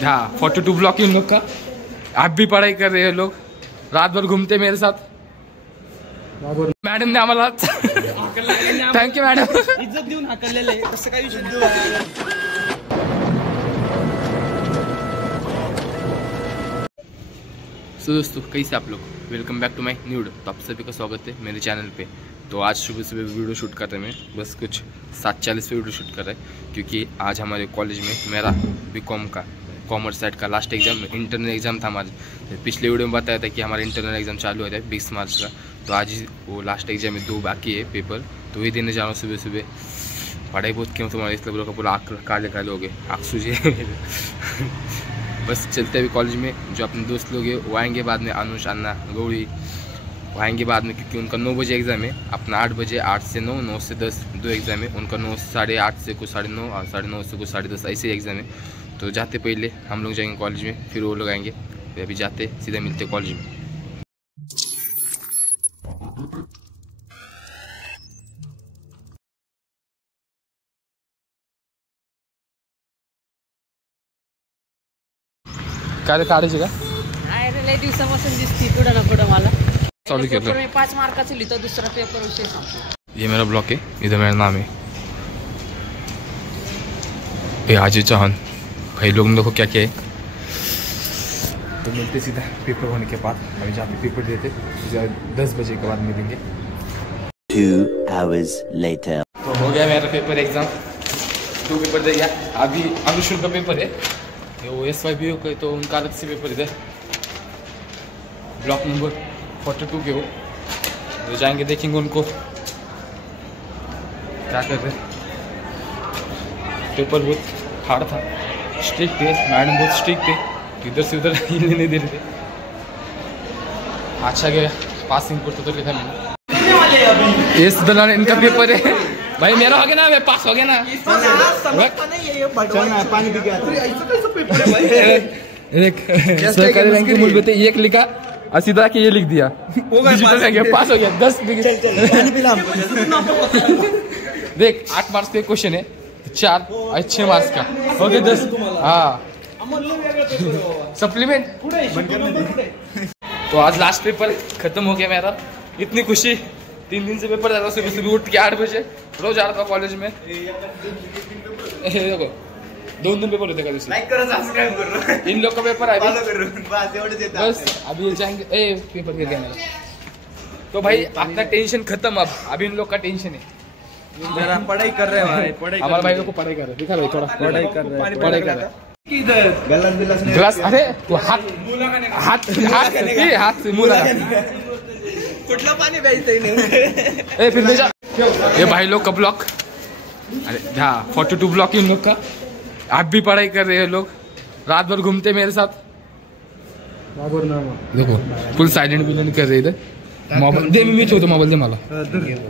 हाँ 42 block in लोग का। आप भी पढ़ाई कर रहे हैं लोग, रात भर घूमते मेरे साथ। मॅडम ने आम्हाला थँक्यू मॅडम इज्जत देऊन हाकललेलं आहे, तसं काही विषय सो दोस्तों कैसे आप लोग, welcome back to my new video. तो आप सभी का स्वागत है मेरे चैनल पे। तो आज सुबह सुबह वीडियो शूट कर रहे हैं, मैं बस कुछ 7:40 पे वीडियो शूट कर रहे हैं क्योंकि आज हमारे कॉलेज में मेरा बीकॉम का कॉमर्स साइड का लास्ट एग्जाम, इंटरनल एग्जाम था हमारे। पिछले वीडियो में बताया था कि हमारा इंटरनल एग्जाम चालू हो जाए 20 मार्च का। तो आज वो लास्ट एग्जाम में 2 बाकी है पेपर, तो वही देने जा रहा हूँ सुबह सुबह। पढ़ाई बहुत क्यों तुम्हारे इस लोगों का पूरा आँख काले काले हो गए, आँख सूझे बस चलते अभी कॉलेज में। जो अपने दोस्त लोग हैं वो आएंगे बाद में, अनुष, अन्ना, गौरी वो आएंगे बाद में क्योंकि उनका 9 बजे एग्ज़ाम है। अपना 8 बजे, 8 से 9, 9 से 10 2 एग्ज़ाम है। उनका 9 साढ़े 8 से कुछ 9:30 और 9:30 से कुछ 10:30 ऐसे एग्ज़ाम है। तो जाते पहले हम लोग जाएंगे कॉलेज में, फिर वो लोग आएंगे। तो अभी जाते सीधा मिलते कॉलेज में। काय काढायचे का? लय दिवसापासून दिसती कुठं ना कुठं मला चालू केलं। मी 5 मार्काचं लिहितो, दुसरा पेपर विषय सांगतो। ये मेरा ब्लॉग है, इधर मेरा नाम है। ये हाजी चौहान भाई, लोग देखो क्या क्या है। तो मिलते सीधा पेपर होने के बाद। अभी जहाँ पे पेपर देते 10 बजे के बाद मिलेंगे। 2 hours later तो हो गया मेरा पेपर एग्जाम, 2 पेपर दे गया। अभी अनुशुल्क का पेपर है, वो SYBO का, तो उनका अलग से पेपर इधर ब्लॉक नंबर 42 के। वो तो जाएंगे, देखेंगे उनको क्या कर रहे। पेपर बहुत हार्ड था, स्ट्रिक्ट थे, मैडम बहुत स्ट्रिक्ट थे, इधर से उधर हिलने नहीं दे रहे थे। अच्छा गया, पासिंग को तो लिखा मैंने। इस दौरान इनका पेपर है भाई, मेरा हो गया ना, मैं पास हो गया ना। सरकारी रैंक के मूल पे 1 लिखा और सीधा के ये लिख दिया, पास हो गया 10। देख 8 मार्क्स का क्वेश्चन है, 4 और 6 मार्क्स का हो गया 10। हाँ सप्लीमेंट। तो आज लास्ट पेपर खत्म हो गया मेरा, इतनी खुशी। 3 दिन से पेपर जा रहा, सुबह सुबह उठ के 8 बजे रोज आ रहा था कॉलेज में। देखो 2 पेपर होते का, लाइक करो, सब्सक्राइब करो। इन लोग का पेपर है बस बस अभी जाएंगे। पेपर गिर गया मेरा। तो भाई अपना टेंशन खत्म, अब इन लोग का टेंशन है। जरा पढ़ाई कर रहे हैं भाई, पढ़ाई हमारे भाई को पढ़ाई कर रहे, दिखा भाई थोड़ा पढ़ाई कर रहे हैं, पढ़ाई कर रहे। गलत ग्लास, अरे तो हाथ से मुंह लगा। कुठलं पाणी प्यायचंय नाही। फिर ले जा। ये भाई लोग का ब्लॉक, अरे हाँ 42 ब्लॉक इन लोग का। आप भी पढ़ाई कर रहे हैं लोग, रात भर घूमते मेरे साथ। देखो फुल साइलेंट बिलेंट कर रहे इधर। मोबाईल दे, मी ठेवतो मोबाईल, दे मला,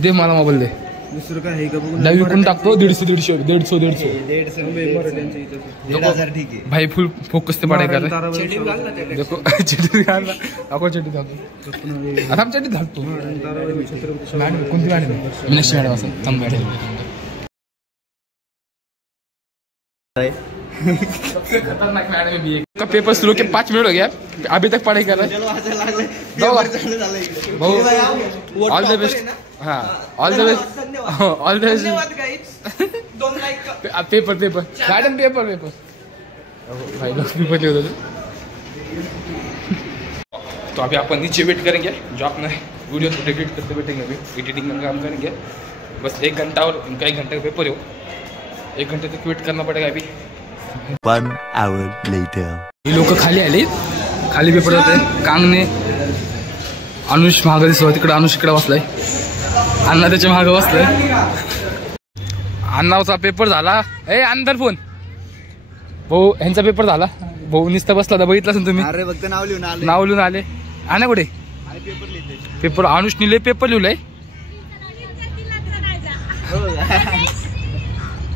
दे मला मोबाईल दे। दुसरं काय का बघून डावी विकून टाकतो 150 ठीक आहे भाई, फुल फोकस से पढ़ाई कर रहे हैं। देखो चड्डी घालना, आपण चड्डी घालतो, आता हम चड्डी घालतो। मॅडम कोणती मॅडम? मीनाक्षी मॅडम असं थांब मॅडम। सबसे खतरनाक मैडम है BA का। पेपर शुरू के 5 मिनट हो गया, अभी तक पढ़ाई कर रहे हैं। All the best. हाँ all the best, all the best. Paper madam, paper भाई लोग पेपर ले होते। तो अभी अपन नीचे वेट करेंगे, जो अपना वीडियो को एडिट करते बैठेंगे। अभी एडिटिंग का काम करेंगे, बस 1 घंटा और इनका 1 घंटे का पेपर है। 1 घंटे तक वेट करना पड़ेगा अभी। 1 hour later ये लोक खाली पेपर होते। कांगणे अनुष महाग दिसत, तिकडे अनुष इकडे बसलाय, अण्णा त्याच्या महाग बसलाय। अण्णाचा पेपर झाला, अंदर फोन भाऊ, ह्यांचा पेपर झाला। भाऊ नुसतं बसला होता, बघितलं असेल तुम्ही। अरे फक्त नाव लिहून आले। अण्णा कुठे पेपर? अनुष निले पेपर लिहिलंय।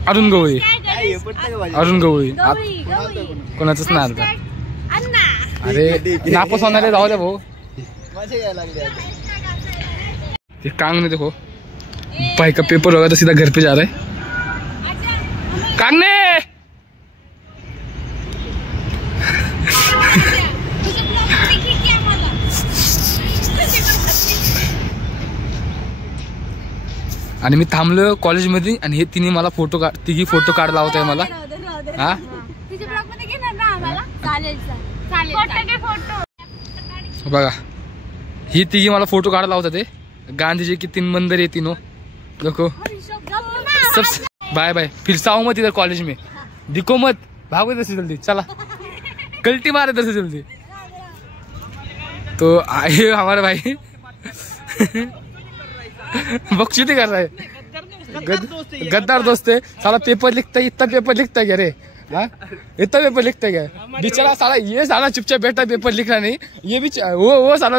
अरुण गवळी, कोणाचंच नाही आलं। अरे नापास होणारे जाऊ द्या भाऊ। ये कांगने देखो, भाई का पेपर होगा तो सीधा घर पे जा रहा है। कांगने आणि मी थांबलो कॉलेजमध्ये आणि हे तिने मला तिघी फोटो काढला होता मला. हा बघा ही तिघी मला फोटो काढला होता. ते गांधी की 3 मंदिर है तीनों देखो. सब बाय बाय. फिर से आऊँ मत इधर कॉलेज में. दिखो मत. भागो इधर से जल्दी. चला कल्टी मार इधर से जल्दी. तो आए हमारे भाई बकचोदी कर रहा है. गद्दार दोस्त है साला. पेपर लिखता है. इतना पेपर लिखता है क्या रे. हाँ इतना पेपर लिखता है क्या बेचारा साला. ये साला चुपचाप बैठा पेपर लिख रहा नहीं. ये भी वो साला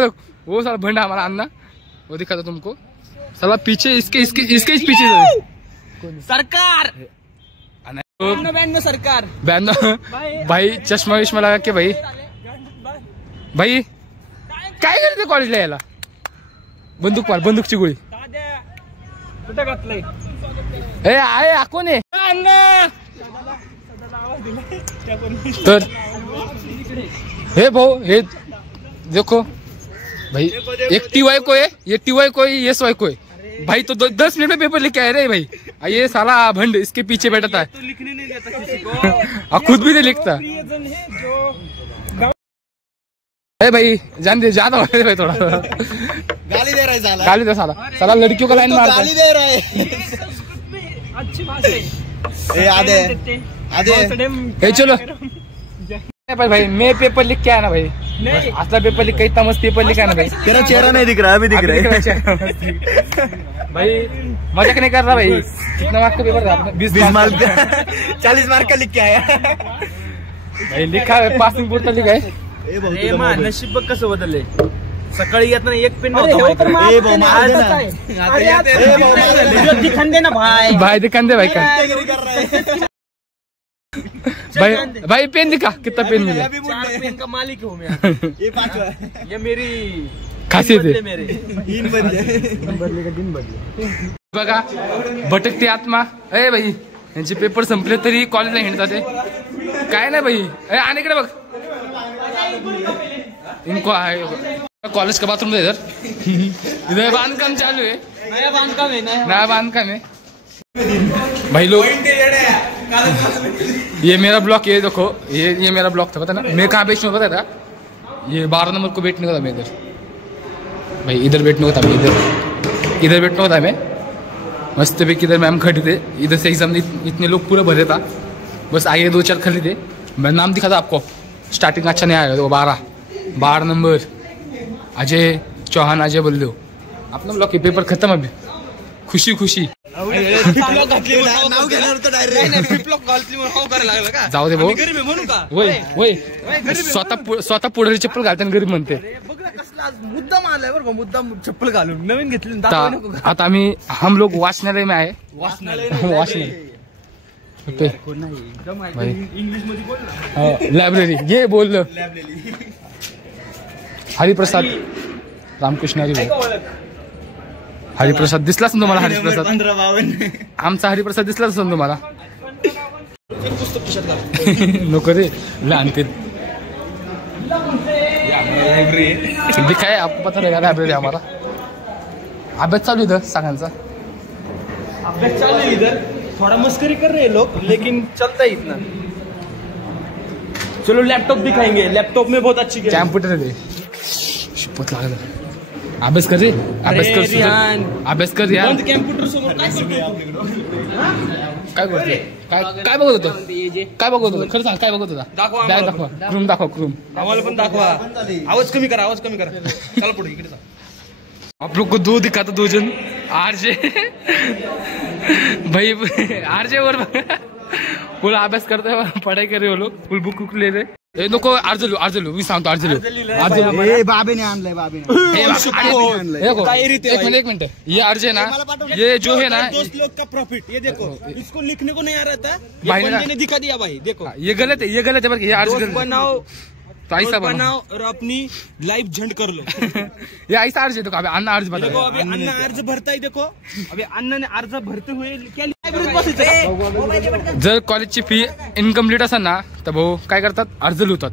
भंडा हमारा अन्ना. वो दिखा था तुमको साला पीछे इसके पीछे सरकार सरकार भाई चष्मा विष्मा लगा के भाई काय करते कॉलेजला यायला. बंदूकची गोळी कुठे घातलंय. ए आहे कोण आहे. तर हे भाऊ हे देखो भाई एक TY को है. ये TY को है. ये SY को है भाई. तो 10 मिनट में पेपर लिख के आए रे भाई. ये साला भंड इसके पीछे बैठा है. तो लिखने नहीं देता किसी को. खुद भी नहीं लिखता. अरे भाई जान दे. ज्यादा हो भाई थोड़ा. गाली दे रहा है साला. गाली दे साला लड़कियों का लाइन मारता है. गाली दे रहा है. अच्छी बात है. आधे चलो भाई मैं पेपर लिख के आया ना भाई. असला पेपर लिख के इतना मस्त पेपर लिखा ना भाई. तेरा चेहरा नहीं दिख रहा. अभी दिख रहा है भाई. मजाक नहीं कर रहा भाई. कितना मार्क का पेपर था आपने. 20 मार्क 40 मार्क का लिख के आया भाई. लिखा है पासिंग पुरता लिखा है. नशीब बघ कसं बदलले. सकाळी येत ना एक पेन दिखान दे ना भाई दिखान दे भाई का. भाई पेन दिखा कितना पेन मिला. 4 पेन का मालिक हूँ मैं. ये 5वां ये मेरी खासियत है. दिन बदले बघा भटकते आत्मा. अरे भाई यांचे पेपर संपले तरी कॉलेजला हिंडतात ते. काय नाही भाई. अरे आणि इकडे बघ. इनको आहे कॉलेज का बाथरूम इधर इधर बांधकाम चालू है. नया बांधकाम है. नया बांधकाम है भाई. लोग ये मेरा ब्लॉक. ये देखो ये मेरा ब्लॉक था पता ना. मैं कहाँ बैठने को पता था. ये 12 नंबर को बैठने को था मैं इधर भाई. इधर बैठने को था मैं. इधर बैठने को था मैं मस्त पे. किधर मैम खड़े थे. इधर से एग्जाम इतने लोग पूरा भरे था. बस आगे 2-4 खड़े थे. मैं नाम दिखा था आपको. स्टार्टिंग अच्छा नहीं आया. 12 नंबर अजय चौहान. अजय बोल दो अपना ब्लॉक के पेपर खत्म. अभी खुशी जाऊ दे भाऊ. स्वतः पुढे चप्पल घालताना गरीब म्हणते. मुद्दाम आलाय बरं. मुद्दाम चप्पल घालून नवीन घेतली. आता हम लोग वाचनालय में आए. वाचनालय इंग्लिश मध्ये बोल ना. लायब्ररी ये बोल. हरिप्रसाद रामकृष्ण हरिप्रसाद दिसलाच ना तुम्हाला. हरिप्रसाद 15-52 आमचा हरिप्रसाद दिसलाच ना तुम्हाला. नको रे लहान ते दिखाय. आपको पता रहेगा लाइब्रेरी हमारा. अभ्यास चालू इधर सगळ्यांचा. अभ्यास चालू है इधर. थोड़ा मस्करी कर रहे हैं लोग लेकिन चलता है इतना. चलो लैपटॉप दिखाएंगे. लैपटॉप में बहुत अच्छी कॅम्प्युटर दे. शिपत लागलं. अभ्यास कर रे. अभ्यास कर यार. कॅम्प्युटर समोर काय बोलतोय. काय बघत होतं. काय बघत होतं खरं सांग. काय बघत होता. बॅग दाखवा. क्रूम दाखवा. क्रूम आम्हाला पण दाखवा. आवाज कमी करा. चला पुढे इकडे जा. आप लोग को 2 दिखा था. 2 जन आरजे भाई. आरजे वर फुल अभ्यास करते. पढ़ाई कर रहे हो लोग. फुल बुक ले रहे. नको अर्जलू मी सांगतो. अर्जलू बाबेने आणलंय. एक मिनट. ये अर्ज है ना. ये जो है ना 2 लोग का प्रॉफिट. ये देखो इसको लिखने को नहीं आ रहा था. भाई ने दिखा दिया भाई. देखो ये गलत है. बल्कि ये अर्ज बनाओ. तो ऐसा बनाओ और अपनी लाइफ झंड कर लो. ये ऐसा अर्ज है. देखो अभी अन्ना अर्ज बता. देखो अभी अन्ना अर्ज भरता है. देखो अभी अन्ना ने अर्ज भरते हुए क्या लिहायचं. जर कॉलेजची फी इनकम्प्लीट असेल ना तर भाऊ काय करतात अर्ज लिहितात.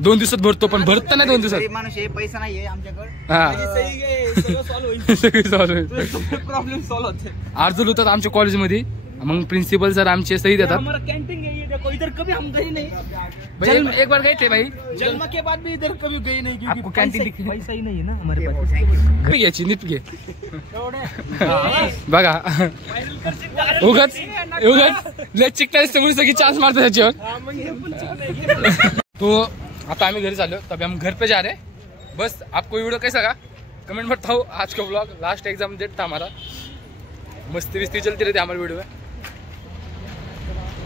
2 दिवसात भरतो, पण भरत नाही 2 दिवसात. माणूस आहे, पैसा नाहीये आमच्याकडे. हा सगळं सॉल्व्ह होईल. सगळी सॉल्व्ह होईल. प्रॉब्लेम सॉल्व्ह होते. अर्जुल होतात आमच्या कॉलेजमध्ये, मग प्रिन्सिपल सर आमचे सही देतात. हमारा कैंटीन है, ये देखो इधर कभी हम गए नहीं. भाई एक बार गए थे भाई, जन्म के बाद भी इधर कभी गए नहीं, क्योंकि आपको कैंटीन पैसा- पैसा ही नहीं है ना हमारे पास. घ्यायची नीट घे बघा. उगाच लय चिकटायला सगळी चान्स मारतात त्याच्यावर. तो आता आम्ही घरी चाललो, तभी हम घर पे जा रहे हैं. बस आपको वीडियो कैसा लगा कमेंट में बताओ. आज का व्लॉग लास्ट एग्जाम डेट था हमारा, मस्ती विस्ती चलती रहती हमारे वीडियो में.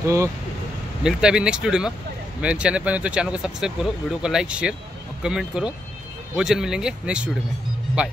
तो मिलता है अभी नेक्स्ट वीडियो में. मेरे चैनल पर नहीं तो चैनल को सब्सक्राइब करो, वीडियो को लाइक शेयर और कमेंट करो. बहुत जल्द मिलेंगे नेक्स्ट वीडियो में. बाय.